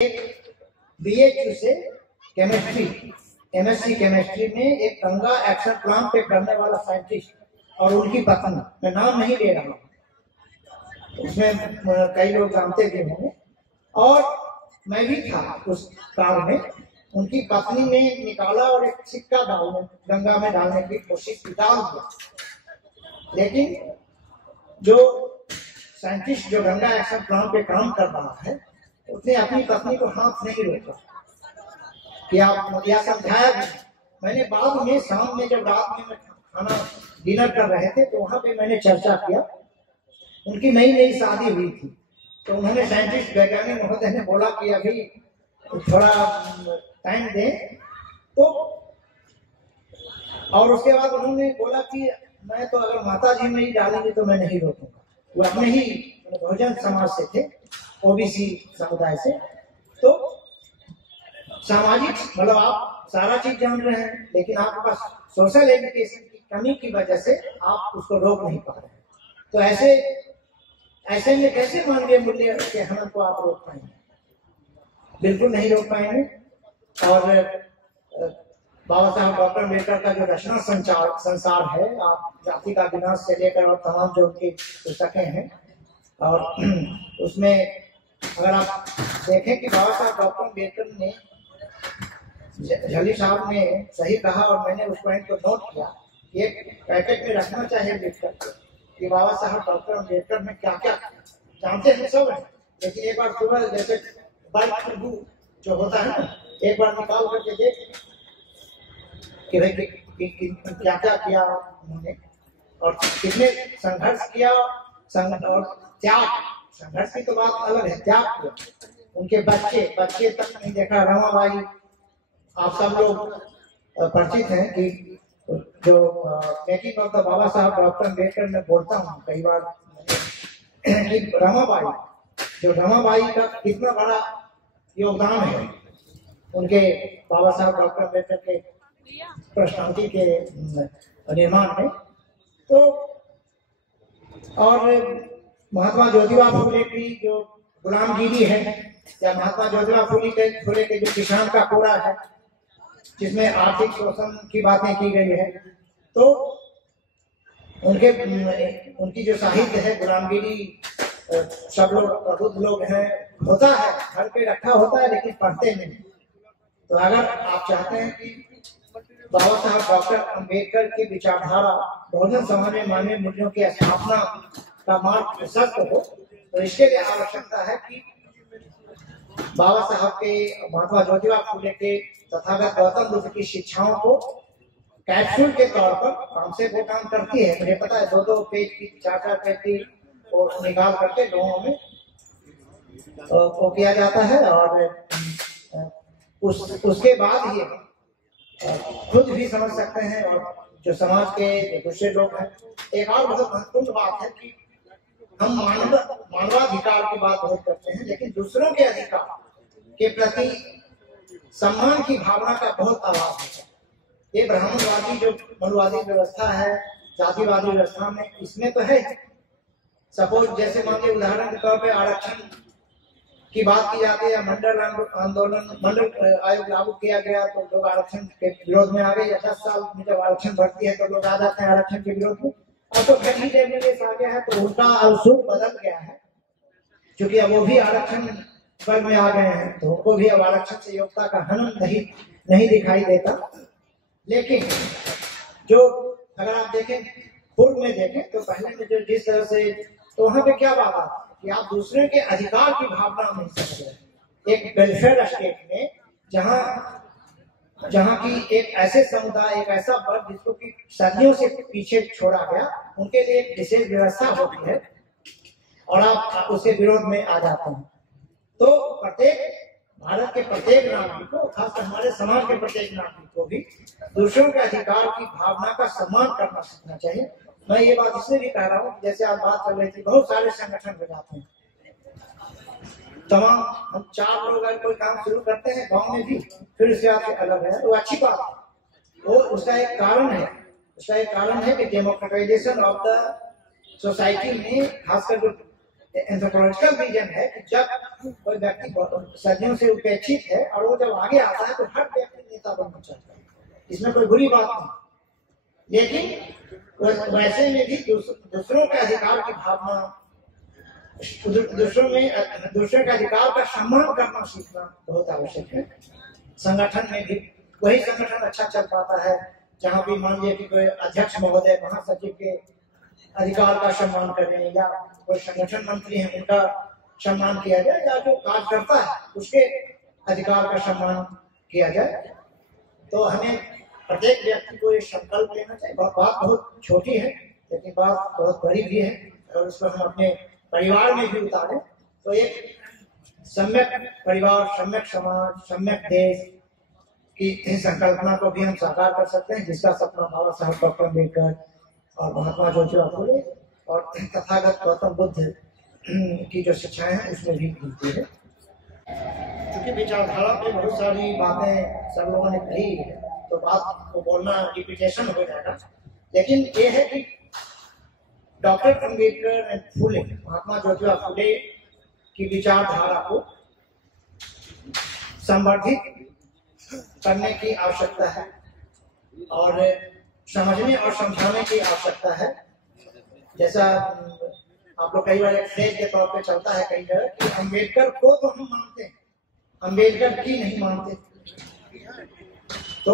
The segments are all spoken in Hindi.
BHU से केमिस्ट्री MSc केमिस्ट्री में एक गंगा एक्शन प्लान पे करने वाला साइंटिस्ट और उनकी पत्नी, मैं नाम नहीं ले रहा हूँ, उसमें कई लोग जानते भी होंगे और मैं भी था उस कार में। उनकी पत्नी ने निकाला और एक सिक्का डालने गंगा में डालने की कोशिश की, डाल दिया, लेकिन जो साइंटिस्ट जो गंगा एक्शन प्लान पे काम कर रहा है उसने अपनी पत्नी को हाथ नहीं रोका या समझाया भी। मैंने बाद में शाम में जब रात में खाना डिनर कर रहे थे तो वहां पे मैंने चर्चा किया। उनकी नई नई शादी हुई थी तो उन्होंने साइंटिस्ट वैज्ञानिक महोदय ने बोला कि अभी थोड़ा टाइम दें, तो और उसके बाद उन्होंने बोला कि मैं तो अगर माता जी नहीं डालेंगे तो मैं नहीं रोकूंगा। वो अपने ही बहुजन समाज से थे, ओबीसी समुदाय से। तो सामाजिक मतलब आप सारा चीज जान रहे हैं लेकिन आपके पास सोशल एजुकेशन की कमी की वजह से आप उसको रोक नहीं पा रहे हैं। तो ऐसे में कैसे मानवीय मूल्य के हनन को आप रोक पाएंगे? बिल्कुल नहीं रोक पाएंगे। और बाबा साहब डॉक्टर अम्बेडकर का जो रचना संसार है, आप जाति का विनाश से लेकर और तमाम जो उनकी पुस्तकें हैं, और उसमें अगर आप देखें कि बाबा साहब डॉक्टर अम्बेडकर ने, झली साहब ने सही कहा और मैंने उस पॉइंट को नोट किया, एक पैकेट में रखना चाहिए लिख कर कि बाबा साहब डॉक्टर अम्बेडकर में क्या क्या जानते हैं सब है, लेकिन एक बार सुबह जैसे बाइक जो होता है ना, एक बार निकाल करके देख कि भाई क्या क्या किया उन्होंने और कितने संघर्ष किया। और त्याग, संघर्ष की तो बात अलग है, त्याग किया। उनके बच्चे तक नहीं देखा। रमाबाई, आप सब लोग परिचित हैं कि जो मेकिंग ऑफ द बाबा साहब डॉक्टर अम्बेडकर में बोलता हूँ कई बार कि रमाबाई का कितना बड़ा योगदान है उनके बाबा साहब डॉक्टर अम्बेडकर के पर्सनालिटी के निर्माण में। तो और महात्मा ज्योतिबा फुले की जो गुलामगिरी है, या महात्मा ज्योतिबा फुले के जो किसान का कोड़ा है जिसमें आर्थिक शोषण की बातें की गई है, तो उनकी जो साहित्य है, गुलामगिरी, सब लोग प्रबुद्ध लोग हैं, होता है घर पे रखा होता है लेकिन पढ़ते नहीं। तो अगर आप चाहते हैं कि बाबा साहब डॉक्टर अम्बेडकर की विचारधारा बहुजन समाज में मानवीय मूल्यों की स्थापना का मार्ग प्रशस्त हो, तो इसके लिए आवश्यकता है कि बाबा साहब के, महात्मा ज्योतिबा फुले के, तथागत गौतम बुद्ध की शिक्षाओं को कैप्सूल के तौर पर काम से वो काम करती है। मुझे पता है 2-2 पेज की, 4-4 पेज की वो निकाल करके लोगों में वो किया जाता है और उसके बाद ही खुद भी समझ सकते हैं और जो समाज के दूसरे लोग हैं। एक और बहुत महत्वपूर्ण बात है कि हम मानवाधिकार की बात बहुत करते हैं लेकिन दूसरों के अधिकार के प्रति सम्मान की भावना का बहुत अभाव है। ये ब्राह्मणवादी जो मनुवादी व्यवस्था है, जातिवादी व्यवस्था में, इसमें तो है। सपोज जैसे मान लीजिए उदाहरण के तौर पे आरक्षण की बात की जाती है, मंडल आयोग लागू किया गया तो लोग आरक्षण के विरोध में आ गए, या 10 साल में जब आरक्षण बढ़ती है तो लोग आ जाते हैं आरक्षण के विरोध में। अब तो कहीं डेमोक्रेसी आ गया है तो उनका अवसूप बदल गया है, क्योंकि अब वो भी आरक्षण वर्ग में आ गए हैं तो उनको भी अब आरक्षण से योग्यता का हनन नहीं दिखाई देता। लेकिन जो अगर आप देखें, पूर्व में देखें तो पहले में जो जिस तरह से, तो वहां पे क्या बात आती कि आप दूसरे के अधिकार की भावना नहीं समझ रहे। एक वेलफेयर स्टेट में जहां की एक ऐसे समुदाय, एक ऐसा वर्ग जिसको कि सदियों से पीछे छोड़ा गया, उनके लिए एक विशेष व्यवस्था होती है और आप उसके विरोध में आ जाते हैं। तो भारत के प्रत्येक नागरिक को, खासकर हमारे समाज के प्रत्येक नागरिक को भी दूसरों के अधिकार की भावना का सम्मान करना सीखना चाहिए। मैं ये बात इसलिए भी कह रहा हूँ, जैसे आज बात चल रही थी, बहुत सारे संगठन हो जाते हैं, तमाम हम 4 लोग अगर कोई काम शुरू करते हैं गांव में भी, फिर उसके बाद अलग है, वो अच्छी बात है। वो उसका एक कारण है कि डेमोक्रेटाइजेशन ऑफ द सोसाइटी में, खासकर जो एंथ्रोपोलॉजिकल रीजन है कि जब कोई व्यक्ति सदियों से उपेक्षित है और वो जब आगे आता है तो हर व्यक्ति नेता बनना चाहता है, इसमें कोई बुरी बात नहीं। लेकिन वैसे में भी दूसरों के अधिकार की भावना, दूसरे के अधिकार का सम्मान करना सीखना बहुत आवश्यक है। संगठन में भी वही संगठन अच्छा चल पाता है जहाँ भी मान लीजिए कि कोई अध्यक्ष महोदय महासचिव के अधिकार का सम्मान करें, या कोई संगठन मंत्री है उनका सम्मान किया जाए, या जो कार्य करता है उसके अधिकार का सम्मान किया जाए। तो हमें प्रत्येक व्यक्ति को ये संकल्प लेना चाहिए। बात बहुत छोटी है लेकिन बात बहुत बड़ी भी है, और उसको हम अपने परिवार में भी उतारें तो एक सम्यक परिवार, सम्यक समाज, सम्यक देश की संकल्पना को भी हम साकार कर सकते हैं, जिसका सपना बाबा साहब डॉक्टर अम्बेडकर और महात्मा ज्योतिराव फुले और तथागत गौतम बुद्ध की जो शिक्षाएं हैं उसमें भी मिलती है। क्योंकि विचारधारा पे बहुत सारी बातें सब लोगों ने कही है तो बात को बोलना रिपीटेशन हो जाएगा, लेकिन ये है कि डॉक्टर अम्बेडकर एंड फुले, महात्मा ज्योतिराव फुले की विचारधारा को संवर्धित करने की आवश्यकता है और समझने और समझाने की आवश्यकता है। जैसा आप लोग कई बार एक फ्रेज के तौर पे चलता है कई जगह कि अम्बेडकर को तो हम मानते हैं, अम्बेडकर की नहीं मानते। तो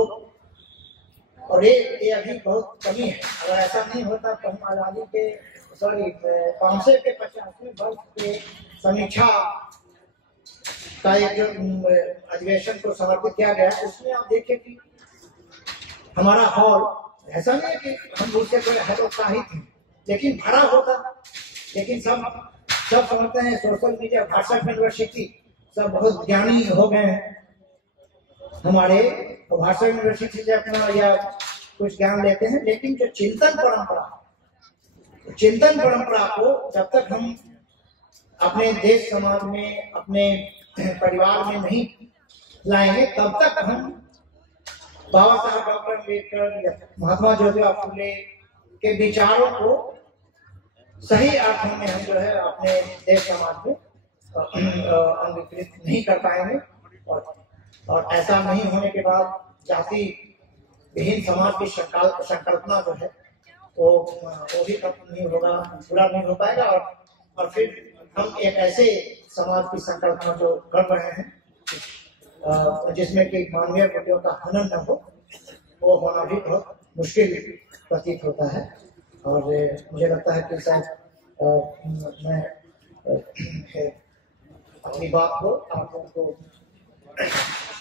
और ये अभी बहुत कमी है। अगर ऐसा नहीं होता तो हम आजादी के 500 के 50वें वर्ष के समीक्षा का एक अधिवेशन को समर्पित किया गया, उसमें आप देखें कि हमारा हॉल ऐसा नहीं है कि हम उससे कोई हतोत्साहित हैं, लेकिन भरा होता। लेकिन सब समझते हैं सोशल मीडिया, व्हाट्सएप यूनिवर्सिटी सब बहुत ज्ञानी हो गए हैं हमारे, व्हाट्सएप यूनिवर्सिटी से अपना या कुछ ज्ञान लेते हैं। लेकिन जो चिंतन परंपरा को जब तक हम अपने देश समाज में, अपने परिवार में नहीं लाएंगे, तब तक हम बाबा साहब डॉक्टर अम्बेडकर या महात्मा ज्योतिराव फुले के विचारों को सही अर्थों में हम जो है अपने देश समाज में अंगीकृत नहीं कर पाएंगे। और ऐसा नहीं होने के बाद जाति विहीन समाज की संकल्पना जो है वो भी खत्म नहीं होगा, पूरा नहीं हो पाएगा। और फिर हम एक ऐसे समाज की संकल्पना जो कर रहे हैं जिसमें कि मानवीय मूल्यों का हनन न हो, वो होना भी बहुत मुश्किल प्रतीत होता है। और मुझे लगता है कि शायद मैं अपनी बात को आप लोगों को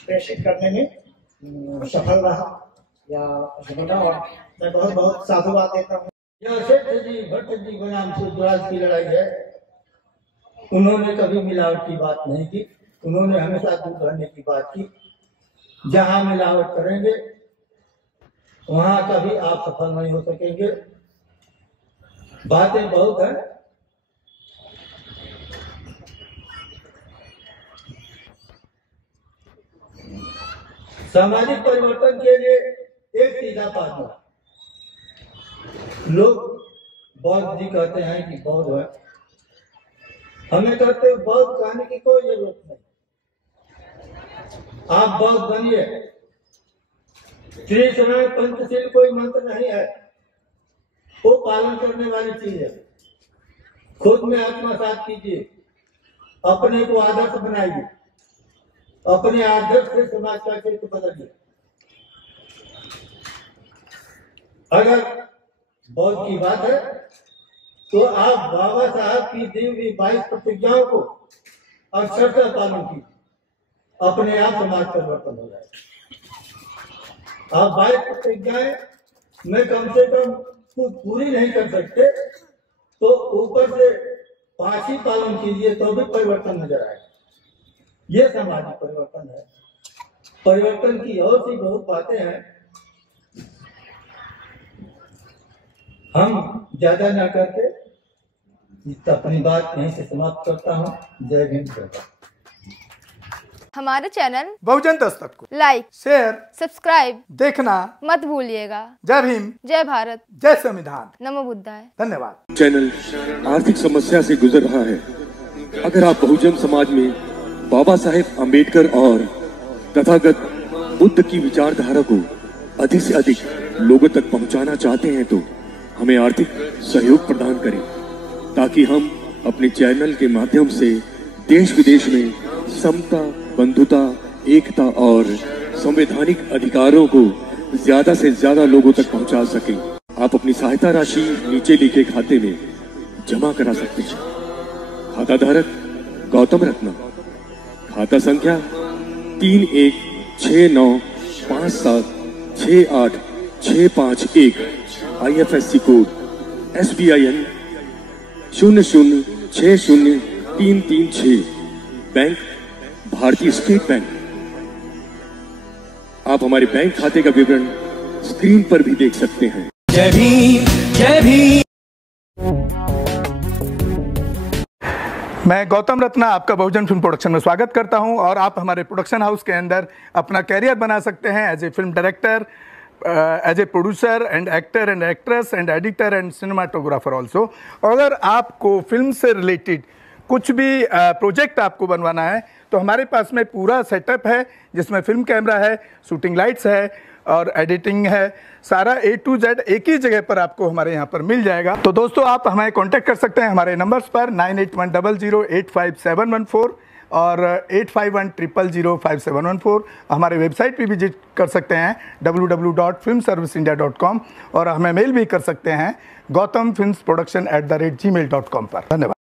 प्रेषित करने में सफल रहा या बना, और मैं बहुत बहुत साधुवाद देता हूँ। भट्ट जी बनाम स्वराज की लड़ाई है। उन्होंने कभी मिलावट की बात नहीं की, उन्होंने हमेशा दूर रहने की बात की। जहां मिलावट करेंगे वहां कभी आप सफल नहीं हो सकेंगे। बातें बहुत है, सामाजिक परिवर्तन के लिए एक सीधा पार्टनर। लोग बौद्ध जी कहते हैं कि बौद्ध है, हमें कहते बौद्ध कहने की कोई जरूरत नहीं। आप बौद्ध बनिए। त्रिशरण पंचशील कोई मंत्र नहीं है, वो पालन करने वाली चीज है। खुद में आत्मसात कीजिए, अपने को आदर्श बनाइए, अपने आदर्श से समाज का चित्र बदलिए। अगर बौद्ध की बात है तो आप बाबा साहब की दी हुई 22 प्रतिज्ञाओं को अक्षरशः पालन कीजिए, अपने आप समाज परिवर्तन हो जाएगा। आप 22 प्रतिज्ञाएं में कम से कम कुछ पूरी नहीं कर सकते तो ऊपर से 5 ही पालन कीजिए तो भी परिवर्तन नजर आएगा। ये सामाजिक परिवर्तन है। परिवर्तन की और सी बहुत बातें हैं, हम ज्यादा ना करके अपनी बात यहीं से समाप्त करता हूँ। जय हिंद। हमारे चैनल बहुजन दस्तक को लाइक, शेयर, सब्सक्राइब देखना मत भूलिएगा। जय भीम, जय भारत, जय संविधान, नमो बुद्धाय। धन्यवाद। चैनल आर्थिक समस्या से गुजर रहा है। अगर आप बहुजन समाज में बाबा साहेब अम्बेडकर और तथागत बुद्ध की विचारधारा को अधिक से अधिक लोगों तक पहुंचाना चाहते हैं तो हमें आर्थिक सहयोग प्रदान करें, ताकि हम अपने चैनल के माध्यम से देश विदेश में समता, बंधुता, एकता और संवैधानिक अधिकारों को ज्यादा से ज्यादा लोगों तक पहुंचा सकें। आप अपनी सहायता राशि नीचे लिखे खाते में जमा करा सकते हैं। खाता धारक गौतम रत्ना, खाता संख्या 3169576865 IFSC कोड SBIN 0060336, बैंक भारतीय स्टेट बैंक। आप हमारे बैंक खाते का विवरण स्क्रीन पर भी देख सकते हैं। जय भीम, जय भीम। मैं गौतम रत्ना आपका बहुजन फिल्म प्रोडक्शन में स्वागत करता हूं और आप हमारे प्रोडक्शन हाउस के अंदर अपना कैरियर बना सकते हैं as a film director, as a producer and actor and actress and editor and cinematographer also. अगर आपको फिल्म से रिलेटेड कुछ भी प्रोजेक्ट आपको बनवाना है तो हमारे पास में पूरा सेटअप है, जिसमें फिल्म कैमरा है, शूटिंग लाइट्स है और एडिटिंग है। सारा A to Z एक ही जगह पर आपको हमारे यहाँ पर मिल जाएगा। तो दोस्तों आप हमें कांटेक्ट कर सकते हैं हमारे नंबर्स पर 9810085714 और 8510005714। हमारे वेबसाइट पे विजिट कर सकते हैं www.filmserviceindia.com और हमें मेल भी कर सकते हैं gautamfilmsproduction@gmail.com पर। धन्यवाद।